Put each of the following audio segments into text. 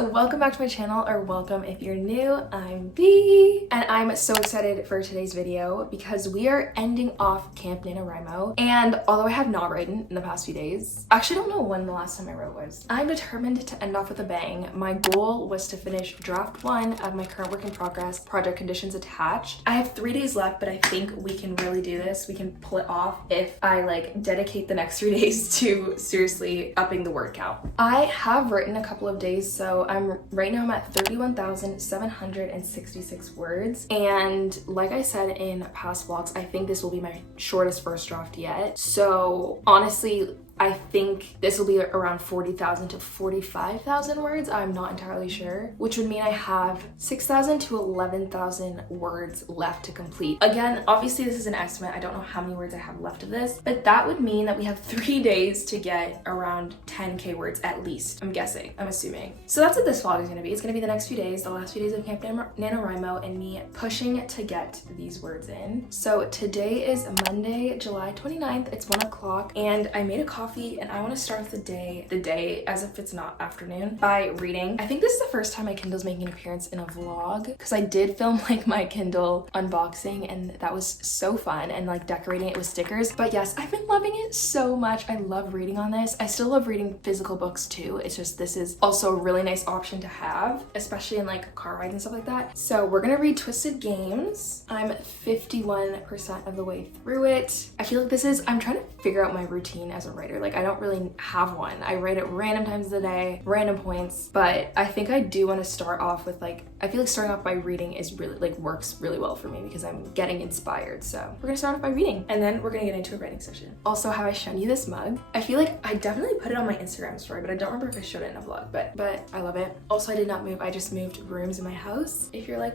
welcome back to my channel, or welcome if you're new. I'm B, and I'm so excited for today's video because we are ending off Camp NaNoWriMo. And although I have not written in the past few days, I actually don't know when the last time I wrote was. I'm determined to end off with a bang. My goal was to finish draft 1 of my current work in progress, project conditions attached. I have 3 days left, but I think we can really do this. We can pull it off if I dedicate the next 3 days to seriously upping the word count. I have written a couple of days, so right now I'm at 31,766 words, and like I said in past vlogs, I think this will be my shortest first draft yet. So honestly, I think this will be around 40,000 to 45,000 words. I'm not entirely sure, which would mean I have 6,000 to 11,000 words left to complete. Again, obviously this is an estimate. I don't know how many words I have left of this, but that would mean that we have 3 days to get around 10K words at least. I'm guessing, I'm assuming. So that's what this vlog is gonna be. It's gonna be the next few days, the last few days of Camp NaNoWriMo, and me pushing to get these words in. So today is Monday, July 29th. It's 1 o'clock, and I made a coffee, and I want to start the day as if it's not afternoon, by reading. I think this is the first time my Kindle's making an appearance in a vlog, because I did film my Kindle unboxing, and that was so fun, and decorating it with stickers. But yes, I've been loving it so much. I love reading on this. I still love reading physical books too. It's just this is also a really nice option to have, especially in car rides and stuff like that. So we're gonna read Twisted Games. I'm 51% of the way through it. I feel like I'm trying to figure out my routine as a writer. I don't really have one. I write at random times of the day, random points, but I think I do want to start off with I feel like starting off by reading is really works really well for me because I'm getting inspired. So we're gonna start off by reading, and then we're gonna get into a writing session. Also, have I shown you this mug? I feel like I definitely put it on my Instagram story, but I don't remember if I showed it in a vlog, but I love it. Also, I did not move. I just moved rooms in my house. If you're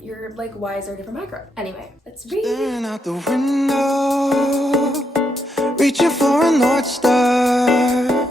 you're why is there a different background? Anyway, let's read. Staring out the window, reaching for a North Star,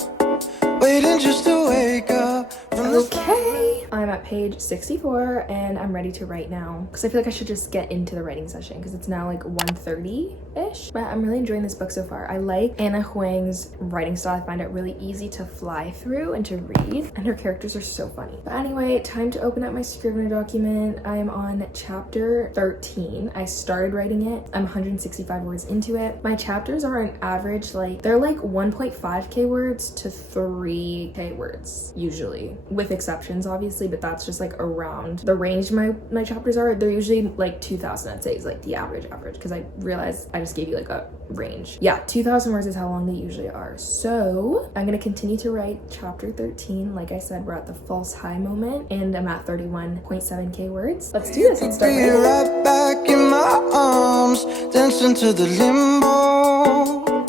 waiting just to wake up from the Okay, I'm at page 64, and I'm ready to write now because I feel like I should just get into the writing session because it's now 1:30-ish. But I'm really enjoying this book so far. I like Anna Huang's writing style. I find it really easy to fly through and to read, and her characters are so funny. But anyway, time to open up my Scrivener document. I'm on chapter 13. I started writing it. I'm 165 words into it. My chapters are on average they're 1.5K words to 3K words usually, with exceptions obviously, but that's just around the range my chapters are. They're usually 2,000, I'd say, is the average, because I realized I just gave you a range. Yeah, 2,000 words is how long they usually are. So I'm gonna continue to write chapter 13. Like I said, we're at the false high moment, and I'm at 31.7K words. Let's do this. Let's start writing. right back in my arms, dancing to the limbo,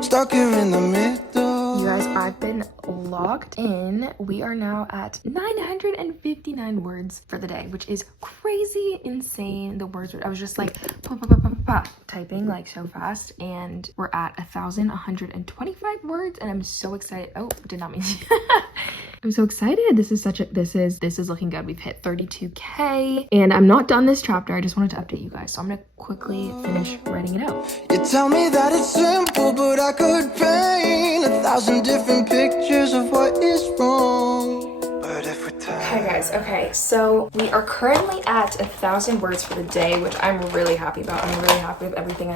stuck here in the middle. You guys, I've been logged in. We are now at 959 words for the day, which is crazy insane. The words I was just typing so fast, and we're at 1,125 words, and I'm so excited. Oh, did not mean I'm so excited. This is looking good. We've hit 32K, and I'm not done this chapter. I just wanted to update you guys, so I'm gonna quickly finish writing it out. You tell me that it's simple, but I could paint 1,000 different pictures of what is wrong. But if we Hi guys, okay, so we are currently at 1,000 words for the day, which I'm really happy about. I'm really happy with everything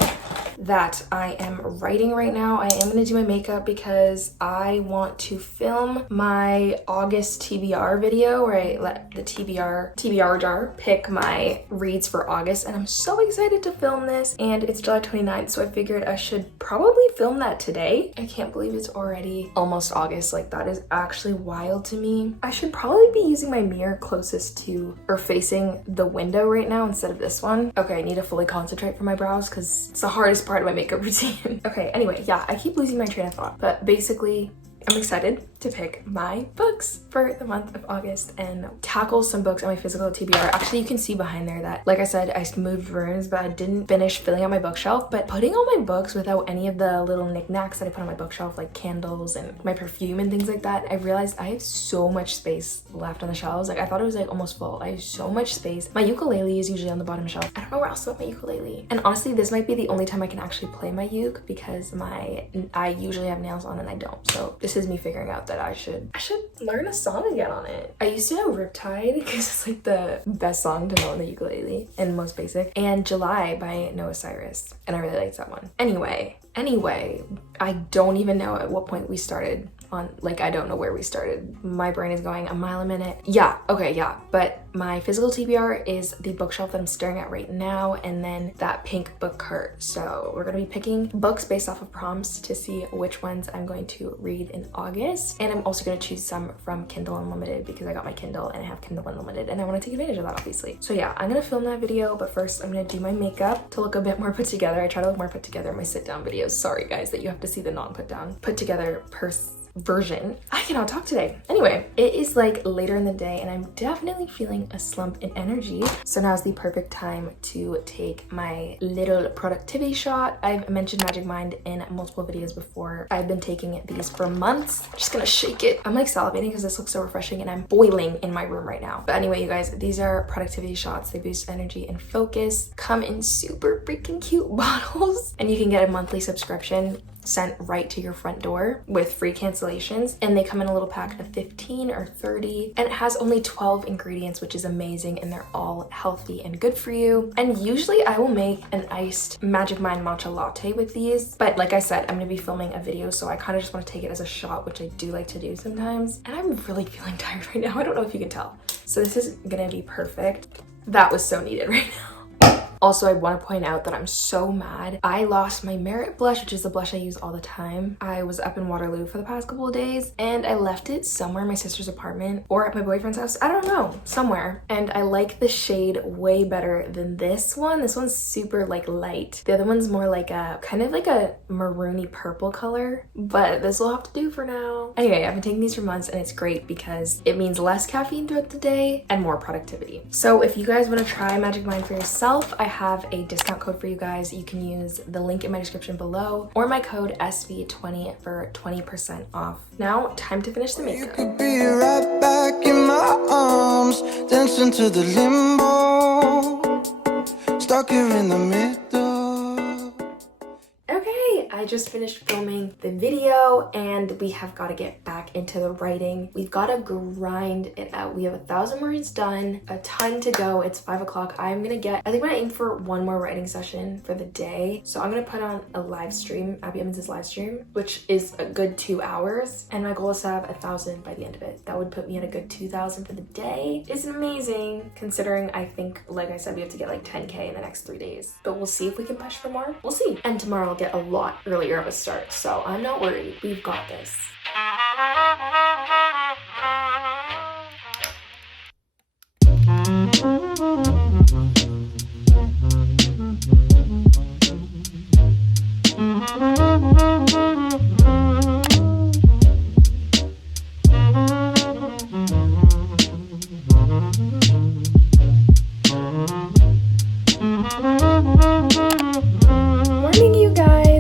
that I am writing right now. I am gonna do my makeup because I want to film my August TBR video where I let the TBR jar pick my reads for August, and I'm so excited to film this, and it's July 29th, so I figured I should probably film that today. I can't believe it's already almost August. That is actually wild to me. I should probably be using my mirror closest to or facing the window right now instead of this one. Okay, I need to fully concentrate for my brows because it's the hardest part of my makeup routine. Okay, anyway, yeah, I keep losing my train of thought, but basically I'm excited to pick my books for the month of August and tackle some books on my physical TBR. Actually, you can see behind there that, like I said, I moved rooms, but I didn't finish filling out my bookshelf. But putting all my books without any of the little knickknacks that I put on my bookshelf, like candles and my perfume and things like that, I realized I have so much space left on the shelves. I thought it was almost full. I have so much space. My ukulele is usually on the bottom shelf. I don't know where else to put my ukulele. And honestly, this might be the only time I can actually play my uke because I usually have nails on and I don't. So this is me figuring out that I should learn a song again on it. I used to know Riptide because it's like the best song to know on the ukulele and most basic, and July by Noah Cyrus, and I really liked that one. Anyway, I don't even know at what point we started on, like, I don't know where we started. My brain is going a mile a minute. Yeah, okay, yeah. But my physical TBR is the bookshelf that I'm staring at right now, and then that pink book cart. So we're gonna be picking books based off of prompts to see which ones I'm going to read in August. And I'm also gonna choose some from Kindle Unlimited because I got my Kindle and I have Kindle Unlimited and I wanna take advantage of that, obviously. So yeah, I'm gonna film that video, but first I'm gonna do my makeup to look a bit more put together. I try to look more put together in my sit down videos. Sorry guys that you have to see the put together version. I cannot talk today. Anyway, it is like later in the day and I'm definitely feeling a slump in energy. So now's the perfect time to take my little productivity shot. I've mentioned Magic Mind in multiple videos before. I've been taking these for months. I'm just gonna shake it. I'm like salivating because this looks so refreshing and I'm boiling in my room right now. But anyway, you guys, these are productivity shots. They boost energy and focus, come in super freaking cute bottles, and you can get a monthly subscription sent right to your front door with free cancellations, and they come in a little pack of 15 or 30, and it has only 12 ingredients, which is amazing, and they're all healthy and good for you. And usually I will make an iced Magic Mind matcha latte with these, but like I said, I'm gonna be filming a video, so I kind of just want to take it as a shot, which I do like to do sometimes. And I'm really feeling tired right now. I don't know if you can tell. So this is gonna be perfect. That was so needed right now. Also, I want to point out that I'm so mad. I lost my Merit blush, which is the blush I use all the time. I was up in Waterloo for the past couple of days and I left it somewhere in my sister's apartment or at my boyfriend's house. I don't know, somewhere. And I like the shade way better than this one. This one's super like light. The other one's more like a kind of like a maroony purple color, but this will have to do for now. Anyway, I've been taking these for months and it's great because it means less caffeine throughout the day and more productivity. So if you guys want to try Magic Mind for yourself, I have a discount code for you guys. You can use the link in my description below or my code SV20 for 20% off. Now, time to finish the makeup. You could be right back in my arms, dancing to the limbo, stuck here in the middle. Okay, I just finished filming the video and we have got to get back into the writing. We've got to grind it out. We have 1,000 words done, a ton to go. It's 5 o'clock. I think I'm gonna aim for one more writing session for the day. So I'm gonna put on a live stream, Abby Emmons' live stream, which is a good 2 hours. And my goal is to have 1,000 by the end of it. That would put me at a good 2,000 for the day. It's amazing considering I think, like I said, we have to get like 10K in the next 3 days. But we'll see if we can push for more. We'll see. And tomorrow I'll get a lot earlier of a start, so I'm not worried. We've got this.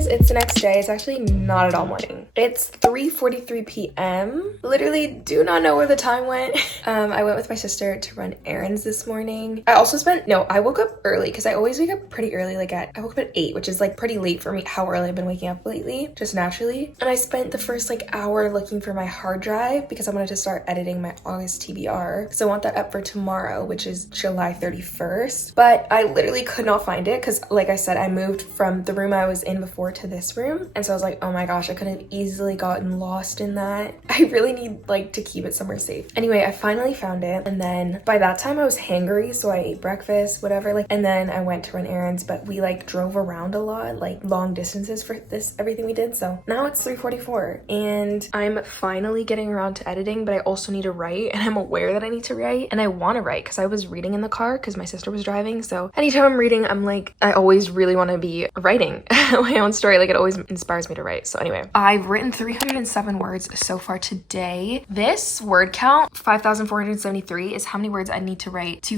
It's the next day. It's actually not at all morning. It's 3:43 p.m. Literally do not know where the time went. I went with my sister to run errands this morning. I woke up early because I always wake up pretty early. I woke up at 8, which is like pretty late for me, how early I've been waking up lately, just naturally. And I spent the first hour looking for my hard drive because I wanted to start editing my August TBR because I want that up for tomorrow, which is July 31st. But I literally could not find it because, like I said, I moved from the room I was in before to this room, and so I was like, oh my gosh, I could have easily gotten lost in that. I really need to keep it somewhere safe. Anyway, I finally found it, and then by that time I was hangry, so I ate breakfast, whatever, and then I went to run errands, but we drove around a lot, long distances for everything we did. So now it's 3:44 and I'm finally getting around to editing, but I also need to write, and I'm aware that I need to write, and I want to write because I was reading in the car because my sister was driving. So anytime I'm reading, I always really want to be writing my own story. It always inspires me to write. So anyway, I've written 307 words so far today. This word count, 5,473, is how many words I need to write to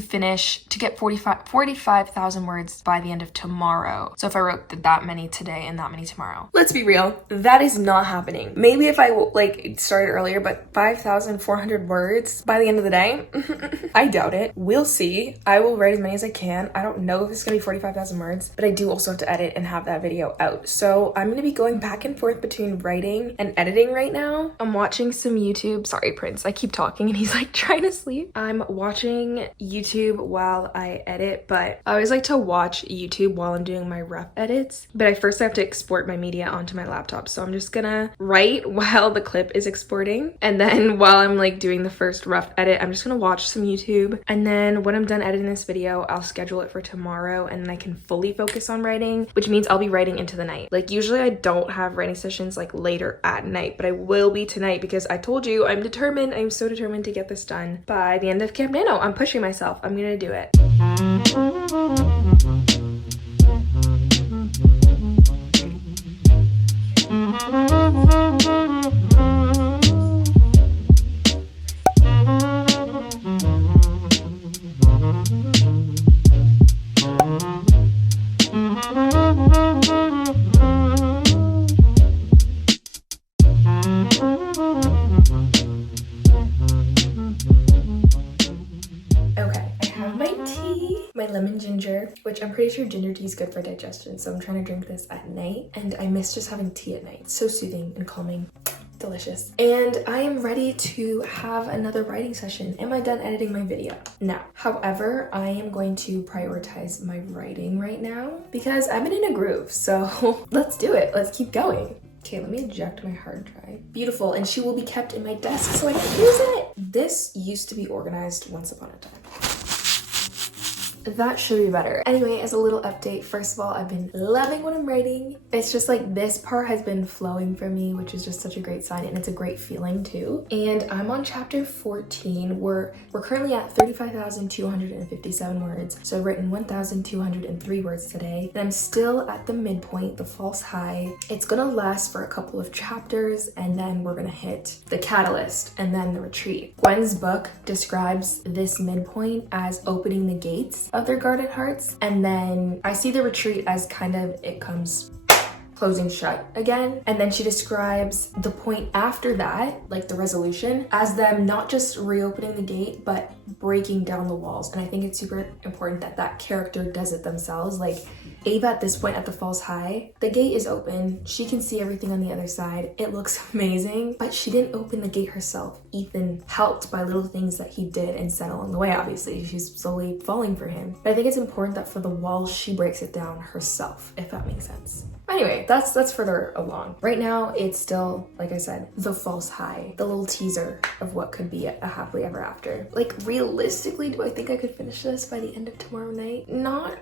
get 45,000 words by the end of tomorrow. So if I wrote that many today and that many tomorrow, let's be real, that is not happening. Maybe if I started earlier, but 5,400 words by the end of the day, I doubt it. We'll see. I will write as many as I can. I don't know if it's gonna be 45,000 words, but I do also have to edit and have that video out. So I'm gonna be going back and forth between writing and editing right now. I'm watching some YouTube. Sorry, Prince, I keep talking and he's like trying to sleep. I'm watching YouTube while I edit, but I always like to watch YouTube while I'm doing my rough edits. But I first have to export my media onto my laptop. So I'm just gonna write while the clip is exporting. And then while I'm like doing the first rough edit, I'm just gonna watch some YouTube. And then when I'm done editing this video, I'll schedule it for tomorrow and then I can fully focus on writing, which means I'll be writing into the night. Like usually I don't have writing sessions like later at night, but I will be tonight because I told you I'm determined. I'm so determined to get this done by the end of Camp Nano. I'm pushing myself. I'm gonna do it. Lemon ginger, which I'm pretty sure ginger tea is good for digestion, so I'm trying to drink this at night, and I miss just having tea at night. It's so soothing and calming. Delicious. And I am ready to have another writing session. Am I done editing my video? No. However, I am going to prioritize my writing right now because I've been in a groove, so let's do it. Let's keep going. Okay, let me eject my hard drive. Beautiful, and she will be kept in my desk so I can use it. This used to be organized once upon a time. That should be better. Anyway, as a little update, first of all, I've been loving what I'm writing. It's just like this part has been flowing for me, which is just such a great sign, and it's a great feeling too. And I'm on chapter 14. We're currently at 35,257 words. So I've written 1,203 words today, and I'm still at the midpoint, the false high. It's gonna last for a couple of chapters, and then we're gonna hit the catalyst and then the retreat. Gwen's book describes this midpoint as opening the gates of their guarded hearts, and then I see the retreat as kind of it comes closing shut again, and then she describes the point after that, like the resolution, as them not just reopening the gate but breaking down the walls. And I think it's super important that that character does it themselves. Like Ava at this point at the falls high, the gate is open, she can see everything on the other side, it looks amazing, but she didn't open the gate herself. Ethan helped by little things that he did and said along the way. Obviously she's slowly falling for him, but I think it's important that for the walls she breaks it down herself, if that makes sense. Anyway, that's further along. Right now, it's still, like I said, the false high, the little teaser of what could be a happily ever after. Like, realistically, do I think I could finish this by the end of tomorrow night? Not.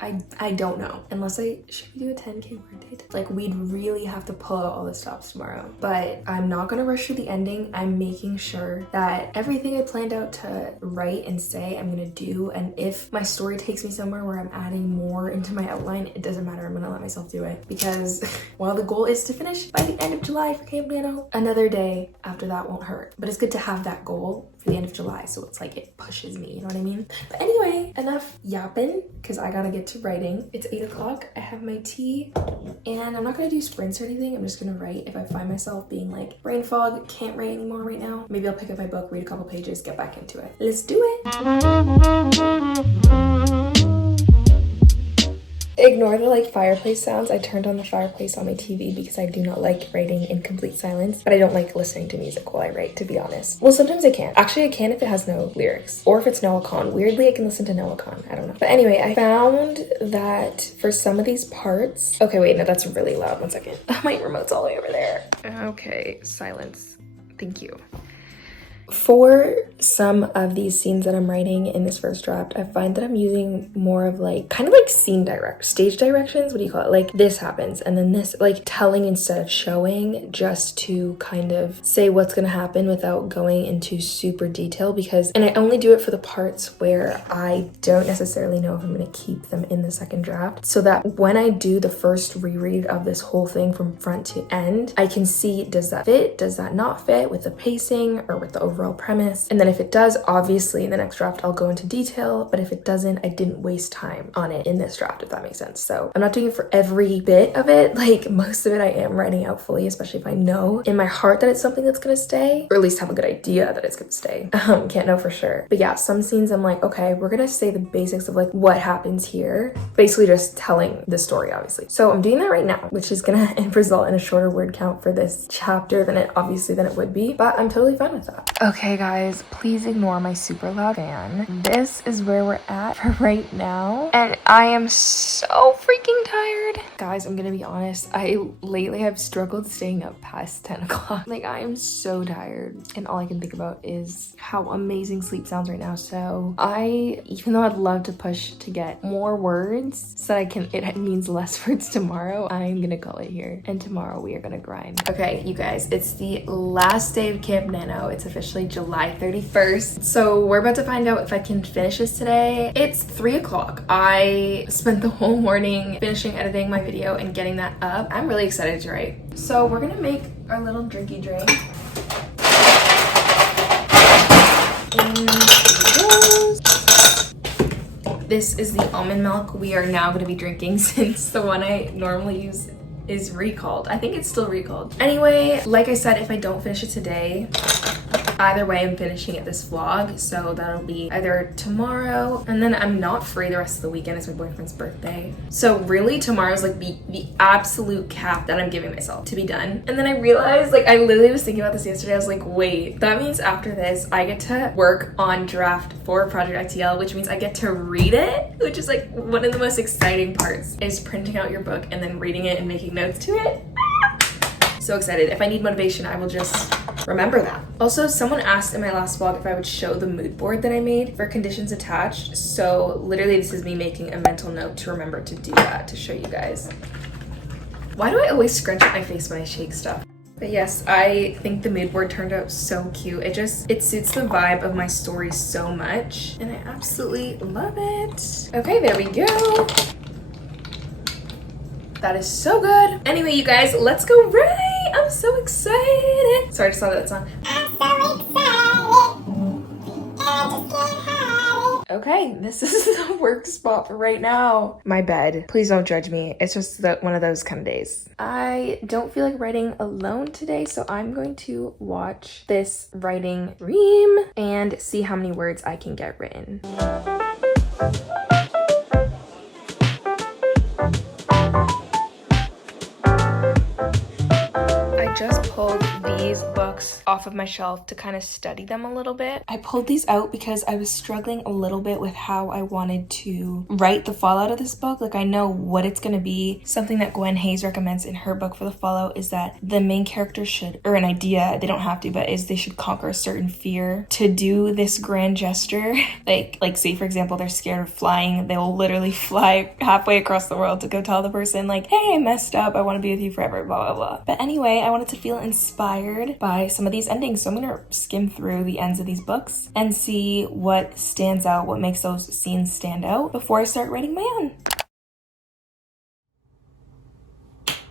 I don't know. Unless should we do a 10K word date? Like, we'd really have to pull out all the stops tomorrow. But I'm not gonna rush through the ending. I'm making sure that everything I planned out to write and say, I'm gonna do. And if my story takes me somewhere where I'm adding more into my outline, it doesn't matter. I'm gonna let myself do it. Because while the goal is to finish by the end of July for Camp Nano, another day after that won't hurt. But it's good to have that goal for the end of July, so it's like it pushes me, you know what I mean? But anyway, enough yapping, because I gotta get to writing. It's 8 o'clock, I have my tea, and I'm not gonna do sprints or anything. I'm just gonna write. If I find myself being like brain fog, can't write anymore right now, maybe I'll pick up my book, read a couple pages, get back into it. Let's do it. Ignore the like fireplace sounds. I turned on the fireplace on my TV because I do not like writing in complete silence, but I don't like listening to music while I write, to be honest. Well, sometimes I can. Actually, I can if it has no lyrics, or if it's Noah Kahan. Weirdly, I can listen to Noah Kahan. I don't know. But anyway, I found that for some of these parts... Okay, wait, no, that's really loud. One second. My remote's all the way over there. Okay, silence. Thank you. For some of these scenes that I'm writing in this first draft, I find that I'm using more of like, kind of like stage directions, what do you call it? Like this happens and then this, like telling instead of showing, just to kind of say what's gonna happen without going into super detail, because, and I only do it for the parts where I don't necessarily know if I'm gonna keep them in the second draft, so that when I do the first reread of this whole thing from front to end, I can see, does that fit? Does that not fit with the pacing or with the overall overall premise. And then if it does, obviously in the next draft, I'll go into detail. But if it doesn't, I didn't waste time on it in this draft, if that makes sense. So I'm not doing it for every bit of it. Like most of it I am writing out fully, especially if I know in my heart that it's something that's gonna stay, or at least have a good idea that it's gonna stay. Can't know for sure. But yeah, some scenes I'm like, okay, we're gonna say the basics of like what happens here. Basically just telling the story, obviously. So I'm doing that right now, which is gonna result in a shorter word count for this chapter than it would be, but I'm totally fine with that. Okay guys, please ignore my super loud fan. This is where we're at for right now, and I am so freaking tired. Guys, I'm gonna be honest, I lately have struggled staying up past 10 o'clock. Like I am so tired, and all I can think about is how amazing sleep sounds right now. So even though I'd love to push to get more words so it means less words tomorrow, I'm gonna call it here, and tomorrow we are gonna grind. Okay, you guys, it's the last day of Camp Nano. It's officially July 31st. So we're about to find out if I can finish this today. It's 3 o'clock. I spent the whole morning finishing editing my video and getting that up. I'm really excited to write. So we're gonna make our little drinky drink. This is the almond milk we are now going to be drinking since the one I normally use is recalled. I think it's still recalled. Anyway, like I said, if I don't finish it today, either way I'm finishing it this vlog, so that'll be either tomorrow, and then I'm not free the rest of the weekend. It's my boyfriend's birthday, so really tomorrow's like the absolute cap that I'm giving myself to be done. And then I realized, like, I literally was thinking about this yesterday. I was like, wait, that means after this I get to work on draft for Project ITL, which means I get to read it, which is like one of the most exciting parts, is printing out your book and then reading it and making notes to it. So excited. If I need motivation, I will just remember that. Also, someone asked in my last vlog if I would show the mood board that I made for conditions attached. So literally this is me making a mental note to remember to do that, to show you guys. Why do I always scrunch up my face when I shake stuff? But yes, I think the mood board turned out so cute. It suits the vibe of my story so much, and I absolutely love it. Okay, there we go. That is so good. Anyway, you guys, let's go write. I'm so excited. Sorry, I just thought of that song. I'm so excited. I just can't hide it. Okay, this is the work spot for right now. My bed. Please don't judge me. It's just one of those kind of days. I don't feel like writing alone today, so I'm going to watch this writing stream and see how many words I can get written. Just pulled these books off of my shelf to kind of study them a little bit. I pulled these out because I was struggling a little bit with how I wanted to write the fallout of this book. Like, I know what it's going to be. Something that Gwen Hayes recommends in her book for the fallout is that the main character should, or an idea, they don't have to, but is they should conquer a certain fear to do this grand gesture. like say for example, they're scared of flying. They will literally fly halfway across the world to go tell the person like, hey, I messed up. I want to be with you forever, blah, blah, blah. But anyway, I wanted to feel inspired by some of these endings, so I'm gonna skim through the ends of these books and see what stands out, what makes those scenes stand out before I start writing my own.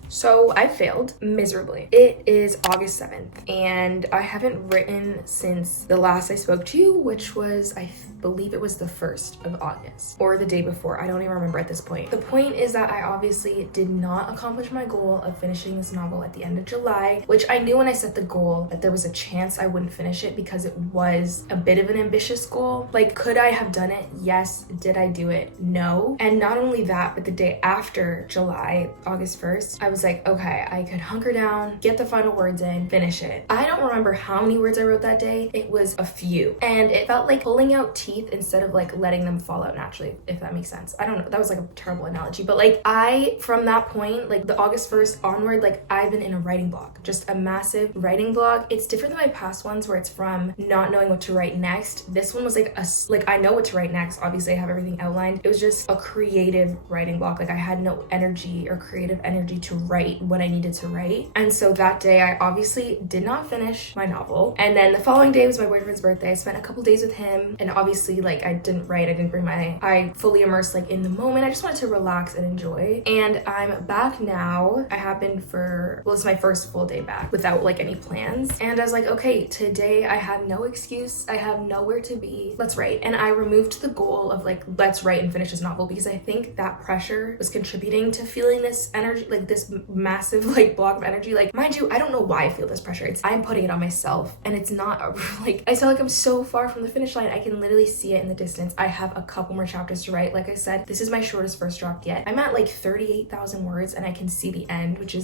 So I failed miserably. It is August 7th and I haven't written since the last I spoke to you, which was, I believe it was the 1st of August or the day before. I don't even remember at this point. The point is that I obviously did not accomplish my goal of finishing this novel at the end of July, which I knew when I set the goal that there was a chance I wouldn't finish it because it was a bit of an ambitious goal. Like, could I have done it? Yes. Did I do it? No. And not only that, but the day after July, August 1st, I was like, okay, I could hunker down, get the final words in, finish it. I don't remember how many words I wrote that day. It was a few. And it felt like pulling out teeth instead of like letting them fall out naturally, if that makes sense. I don't know. That was like a terrible analogy. But like from that point, like the August 1st onward, like I've been in a writing block, just a massive writing block. It's different than my past ones where it's from not knowing what to write next. This one was like I know what to write next. Obviously I have everything outlined. It was just a creative writing block. Like I had no energy or creative energy to write what I needed to write. And so that day I obviously did not finish my novel. And then the following day was my boyfriend's birthday. I spent a couple days with him, and obviously like I didn't write, I fully immersed like in the moment. I just wanted to relax and enjoy. And I'm back now. I have been for, well, it's my first full day back without like any plans. And I was like, okay, today I have no excuse. I have nowhere to be. Let's write. And I removed the goal of like, let's write and finish this novel, because I think that pressure was contributing to feeling this energy, like this massive like block of energy. Like, mind you, I don't know why I feel this pressure. I'm putting it on myself, and it's not like, I feel like I'm so far from the finish line. I can literally see it in the distance. I have a couple more chapters to write. Like I said, this is my shortest first draft yet. I'm at like 38,000 words, and I can see the end, which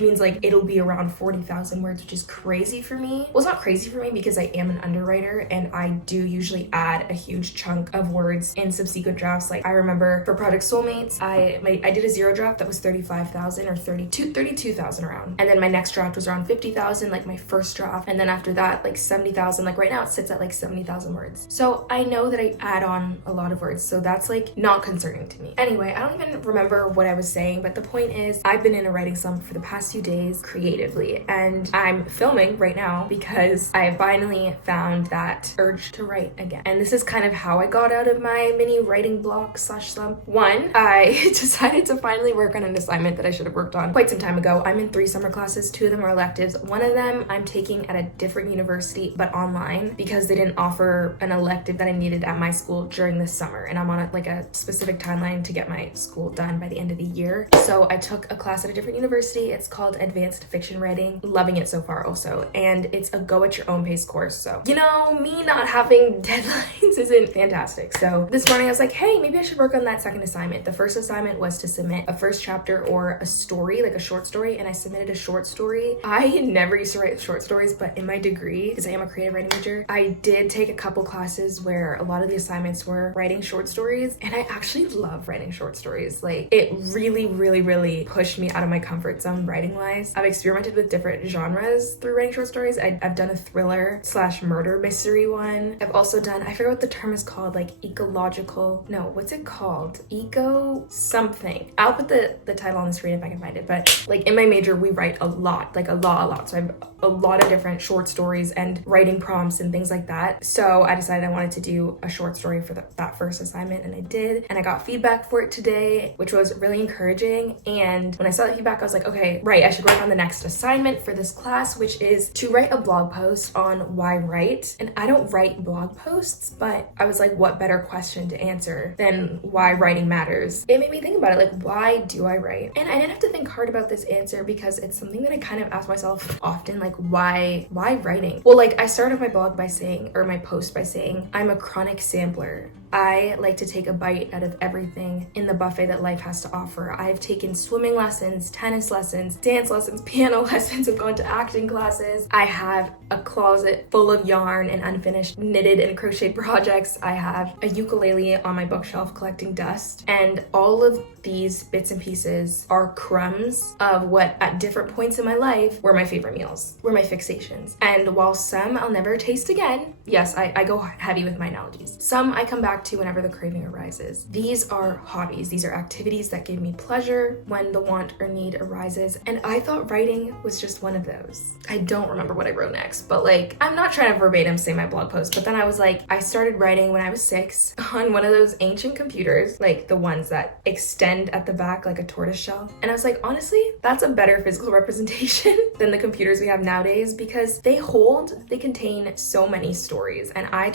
means like it'll be around 40,000 words, which is crazy for me. Well, it's not crazy for me because I am an underwriter, and I do usually add a huge chunk of words in subsequent drafts. Like I remember for Project Soulmates, I did a zero draft that was 35,000 or 32,000 around, and then my next draft was around 50,000, like my first draft, and then after that like 70,000. Like right now it sits at like 70,000 words. So I know that I add on a lot of words, so that's like not concerning to me. Anyway, I don't even remember what I was saying, but the point is I've been in a writing slump for the past few days creatively, and I'm filming right now because I finally found that urge to write again. And this is kind of how I got out of my mini writing block / slump. One, I decided to finally work on an assignment that I should have worked on quite some time ago. I'm in 3 summer classes. 2 of them are electives. One of them I'm taking at a different university but online, because they didn't offer an elective that I needed at my school during the summer, and I'm on a specific timeline to get my school done by the end of the year. So I took a class at a different university. It's called Advanced Fiction Writing. Loving it so far also, and it's a go at your own pace course. So you know, me not having deadlines isn't fantastic. So this morning I was like, hey, maybe I should work on that second assignment. The first assignment was to submit a first chapter or a story, like a short story, and I submitted a short story. I never used to write short stories, but in my degree, because I am a creative writing major, I did take a couple classes where a lot of the assignments were writing short stories, and I actually love writing short stories. Like it really pushed me out of my comfort zone writing wise. I've experimented with different genres through writing short stories. I've done a thriller / murder mystery one. I've also done, I forget what the term is called, like what's it called? Eco something. I'll put the title on the screen if I can find it. But like in my major, we write a lot. So I have a lot of different short stories and writing prompts and things like that. So I decided I wanted to do a short story for that first assignment, and I did. And I got feedback for it today, which was really encouraging. And when I saw that feedback, I was like, okay, right, I should work on the next assignment for this class, which is to write a blog post on why write. And I don't write blog posts, but I was like, what better question to answer than why writing matters? It made me think about it, like, why do I write? And I didn't have to think hard about this answer, because it's something that I kind of ask myself often, like, why writing? Well, like I started my blog by saying, or my post by saying, I'm a chronic sampler. I like to take a bite out of everything in the buffet that life has to offer. I've taken swimming lessons, tennis lessons, dance lessons, piano lessons. I've gone to acting classes. I have a closet full of yarn and unfinished knitted and crocheted projects. I have a ukulele on my bookshelf collecting dust. And all of these bits and pieces are crumbs of what at different points in my life were my favorite meals, were my fixations. And while some I'll never taste again, yes, I go heavy with my analogies. Some I come back to whenever the craving arises. These are hobbies. These are activities that give me pleasure when the want or need arises. And I thought writing was just one of those. I don't remember what I wrote next, but like, I'm not trying to verbatim say my blog post, but then I was like, I started writing when I was 6 on one of those ancient computers, like the ones that extend at the back like a tortoise shell. And I was like, honestly, that's a better physical representation than the computers we have nowadays, because they contain so many stories. And I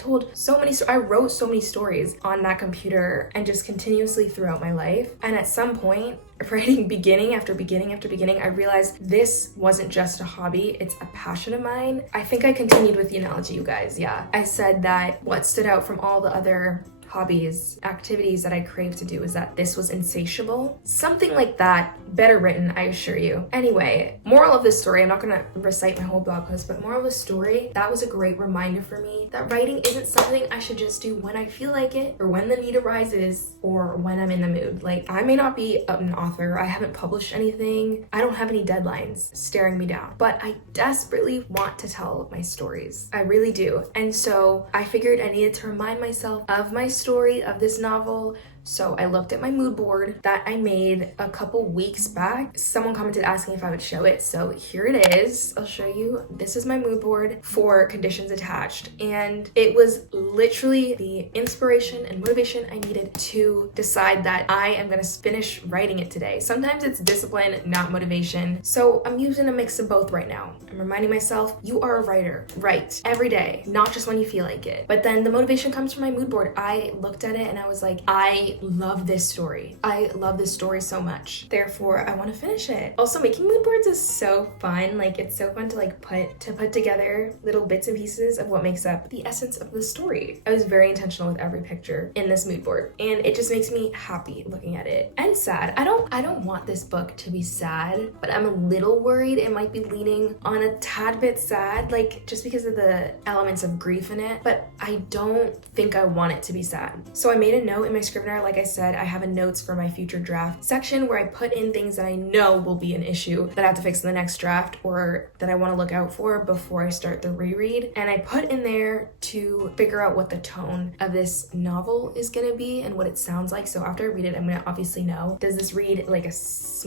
wrote so many stories on that computer, and just continuously throughout my life. And at some point, writing beginning after beginning after beginning, I realized this wasn't just a hobby, it's a passion of mine. I think I continued with the analogy, you guys. Yeah, I said that what stood out from all the other hobbies, activities that I crave to do is that this was insatiable. Something like that. Better written, I assure you. Anyway, moral of this story, I'm not gonna recite my whole blog post, but moral of the story, that was a great reminder for me that writing isn't something I should just do when I feel like it, or when the need arises, or when I'm in the mood. Like, I may not be an author, I haven't published anything, I don't have any deadlines staring me down, but I desperately want to tell my stories. I really do. And so I figured I needed to remind myself of my story, of this novel, So I looked at my mood board that I made a couple weeks back. Someone commented asking if I would show it, so here it is. I'll show you. This is my mood board for Conditions Attached, and it was literally the inspiration and motivation I needed to decide that I am gonna finish writing it today. Sometimes it's discipline, not motivation. So I'm using a mix of both right now. I'm reminding myself, you are a writer. Write every day, not just when you feel like it. But then the motivation comes from my mood board. I looked at it and I was like, I love this story. I love this story so much. Therefore, I want to finish it. Also, making mood boards is so fun. Like, it's so fun to like put together little bits and pieces of what makes up the essence of the story. I was very intentional with every picture in this mood board, and it just makes me happy looking at it. And sad. I don't want this book to be sad, but I'm a little worried it might be leaning on a tad bit sad, like just because of the elements of grief in it, but I don't think I want it to be sad. So I made a note in my Scrivener. Like I said, I have a notes for my future draft section where I put in things that I know will be an issue that I have to fix in the next draft, or that I want to look out for before I start the reread. And I put in there to figure out what the tone of this novel is going to be and what it sounds like. So after I read it, I'm going to obviously know, does this read like a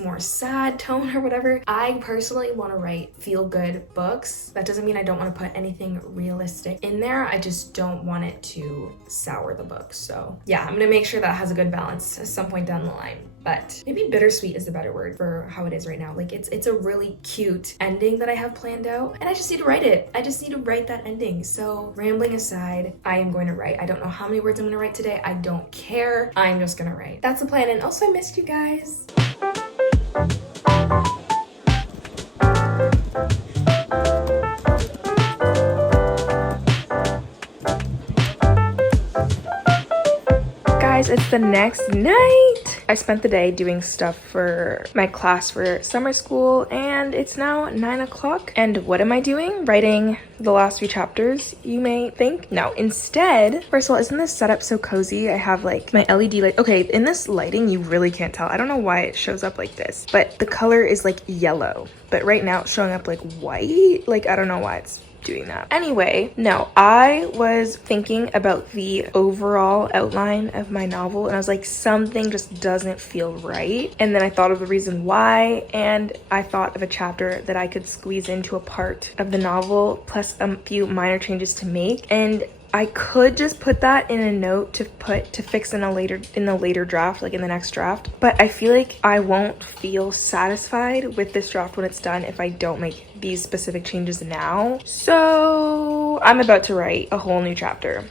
more sad tone or whatever? I personally want to write feel-good books. That doesn't mean I don't want to put anything realistic in there. I just don't want it to sour the book. So yeah, I'm gonna make sure that has a good balance at some point down the line. But maybe bittersweet is the better word for how it is right now. Like, it's a really cute ending that I have planned out, and I just need to write it. I just need to write that ending. So rambling aside, I am going to write. I don't know how many words I'm gonna write today. I don't care. I'm just gonna write. That's the plan. And also, I missed you guys. It's the next night. I spent the day doing stuff for my class for summer school, and it's now 9 o'clock. And what am I doing? Writing the last few chapters, you may think. No, instead, first of all, isn't this setup so cozy? I have like my LED light. Okay, in this lighting, you really can't tell. I don't know why it shows up like this, but the color is like yellow. But right now it's showing up like white. Like, I don't know why it's doing that. Anyway, no, I was thinking about the overall outline of my novel, and I was like, something just doesn't feel right. And then I thought of the reason why, and I thought of a chapter that I could squeeze into a part of the novel, plus a few minor changes to make. And I could just put that in a note to fix in the later draft, like in the next draft. But I feel like I won't feel satisfied with this draft when it's done if I don't make these specific changes now. So I'm about to write a whole new chapter.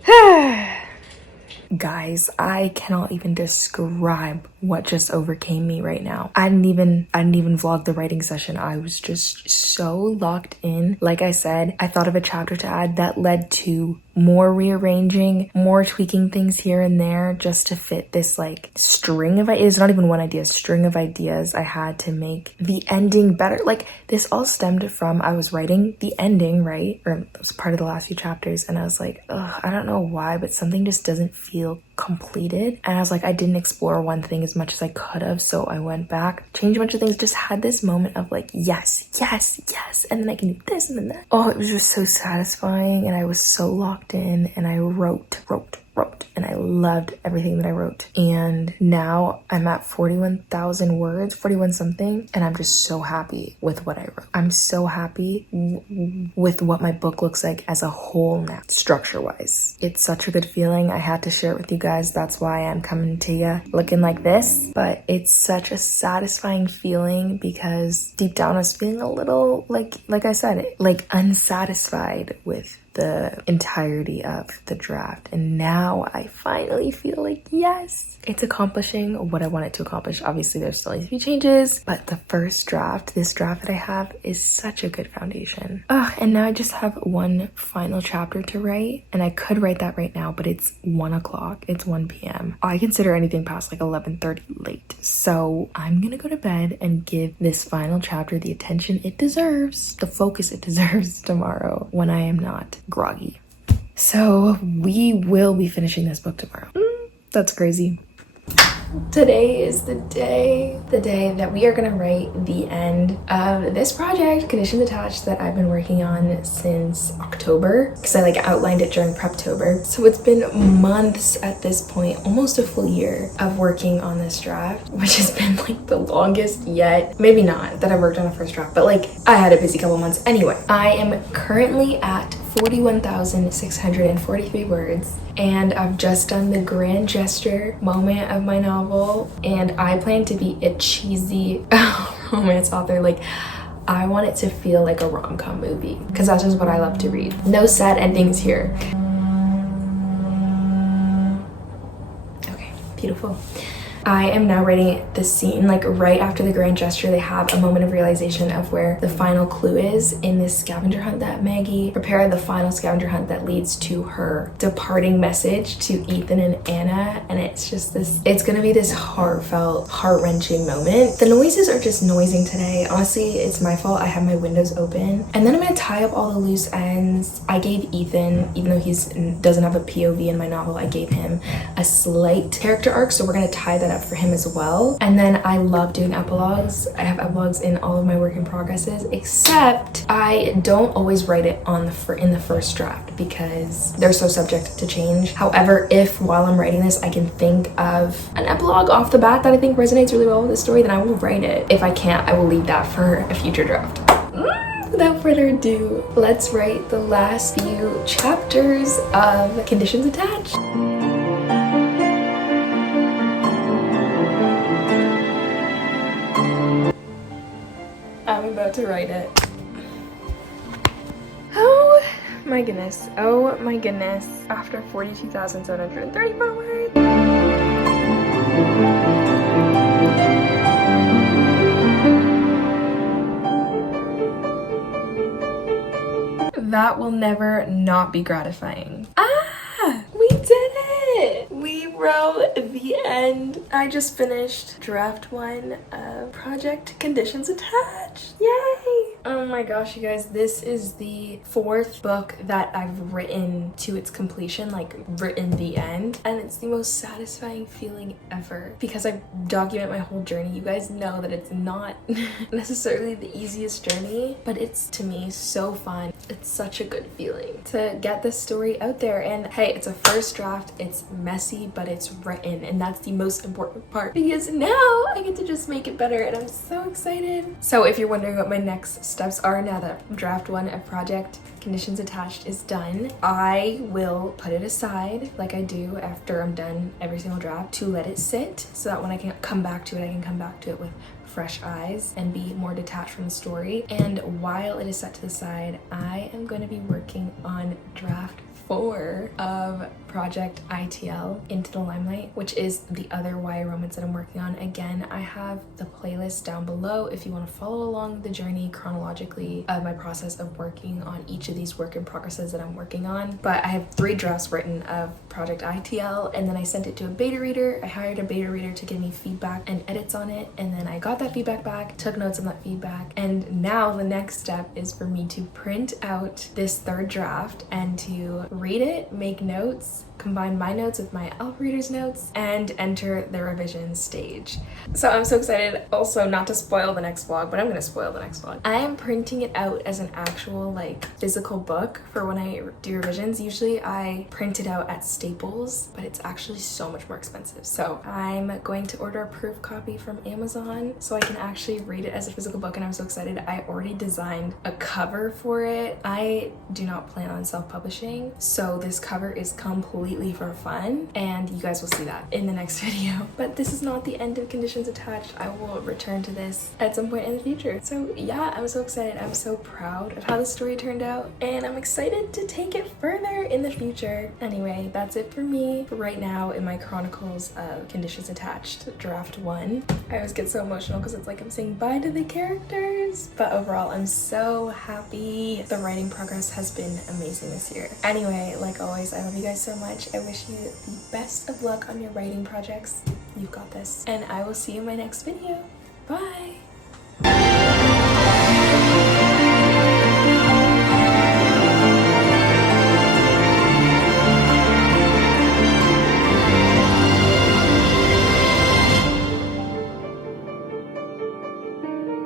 Guys, I cannot even describe what just overcame me right now. I didn't even vlog the writing session. I was just so locked in. Like I said, I thought of a chapter to add that led to more rearranging, more tweaking things here and there just to fit this like string of ideas. It's not even one idea, string of ideas I had to make the ending better. Like, this all stemmed from, I was writing the ending, right? Or it was part of the last few chapters, and I was like, ugh, I don't know why, but something just doesn't feel completed. And I was like, I didn't explore one thing as much as I could have, so I went back, changed a bunch of things, just had this moment of like, yes, yes, yes, and then I can do this and then that. Oh, it was just so satisfying, and I was so locked in, and I wrote, and I loved everything that I wrote. And now I'm at 41,000 words, 41 something, and I'm just so happy with what I wrote. I'm so happy with what my book looks like as a whole now, structure-wise. It's such a good feeling. I had to share it with you guys. That's why I'm coming to you looking like this. But it's such a satisfying feeling because deep down I was feeling a little, like I said, like unsatisfied with the entirety of the draft. And now I finally feel like, yes, it's accomplishing what I want it to accomplish. Obviously, there's still a few changes, but the first draft, this draft that I have, is such a good foundation. And now I just have one final chapter to write, and I could write that right now, but it's 1 o'clock. It's 1 p.m. I consider anything past like 11:30 late. So I'm gonna go to bed and give this final chapter the attention it deserves, the focus it deserves tomorrow when I am not groggy. So we will be finishing this book tomorrow. That's crazy. Today is the day that we are gonna write the end of this project, Conditions Attached, that I've been working on since October, because I like outlined it during Preptober. So it's been months at this point, almost a full year of working on this draft, which has been like the longest yet. Maybe not that I've worked on a first draft, but like I had a busy couple months. Anyway, I am currently at 41,643 words, and I've just done the grand gesture moment of my novel, and I plan to be a cheesy romance author. Like, I want it to feel like a rom-com movie, because that's just what I love to read. No sad endings here. Okay, beautiful. I am now writing the scene, like right after the grand gesture, they have a moment of realization of where the final clue is in this scavenger hunt that Maggie prepared, the final scavenger hunt that leads to her departing message to Ethan and Anna. And it's just this, it's gonna be this heartfelt, heart-wrenching moment. The noises are just noising today. Honestly, it's my fault. I have my windows open. And then I'm gonna tie up all the loose ends. I gave Ethan, even though he doesn't have a POV in my novel, I gave him a slight character arc, so we're gonna tie that up for him as well. And then I love doing epilogues. I have epilogues in all of my work in progresses, except I don't always write it on in the first draft because they're so subject to change. However, if while I'm writing this I can think of an epilogue off the bat that I think resonates really well with the story, then I will write it. If I can't, I will leave that for a future draft. Without further ado, let's write the last few chapters of Conditions Attached. I'm about to write it. Oh my goodness. Oh my goodness. After 42,734 words. That will never not be gratifying. Ah! We did it! We wrote the end. I just finished draft 1 of Project Conditions Attached. Yay! Oh my gosh, you guys, this is the 4th book that I've written to its completion, like written the end, and it's the most satisfying feeling ever because I document my whole journey. You guys know that it's not necessarily the easiest journey, but it's, to me, so fun. It's such a good feeling to get this story out there. And hey, it's a first draft, it's messy, but it's written, and that's the most important part because now I get to just make it better, and I'm so excited. So if you're wondering what my next steps are now that draft 1 of Project Conditions Attached is done, I will put it aside like I do after I'm done every single draft to let it sit so that when I can come back to it, I can come back to it with fresh eyes and be more detached from the story. And while it is set to the side, I am going to be working on draft 4 of Project ITL Into the Limelight, which is the other YA romance that I'm working on. Again, I have the playlist down below if you want to follow along the journey chronologically of my process of working on each of these work in progresses that I'm working on. But I have 3 drafts written of Project ITL, and then I sent it to a beta reader. I hired a beta reader to give me feedback and edits on it, and then I got that feedback back, took notes on that feedback, and now the next step is for me to print out this 3rd draft and to read it, make notes, combine my notes with my elf reader's notes, and enter the revision stage. So I'm so excited. Also, not to spoil the next vlog, but I'm gonna spoil the next vlog. I am printing it out as an actual like physical book for when I do revisions. Usually I print it out at Staples, but it's actually so much more expensive. So I'm going to order a proof copy from Amazon so I can actually read it as a physical book, and I'm so excited. I already designed a cover for it. I do not plan on self-publishing, so this cover is completely for fun, and you guys will see that in the next video. But this is not the end of Conditions Attached. I will return to this at some point in the future. So yeah, I'm so excited. I'm so proud of how the story turned out, and I'm excited to take it further in the future. Anyway, that's it for me for right now in my chronicles of Conditions Attached draft 1. I always get so emotional because it's like I'm saying bye to the characters, but overall I'm so happy. The writing progress has been amazing this year. Anyway, like always, I love you guys so much. I wish you the best of luck on your writing projects. You've got this. And I will see you in my next video. Bye!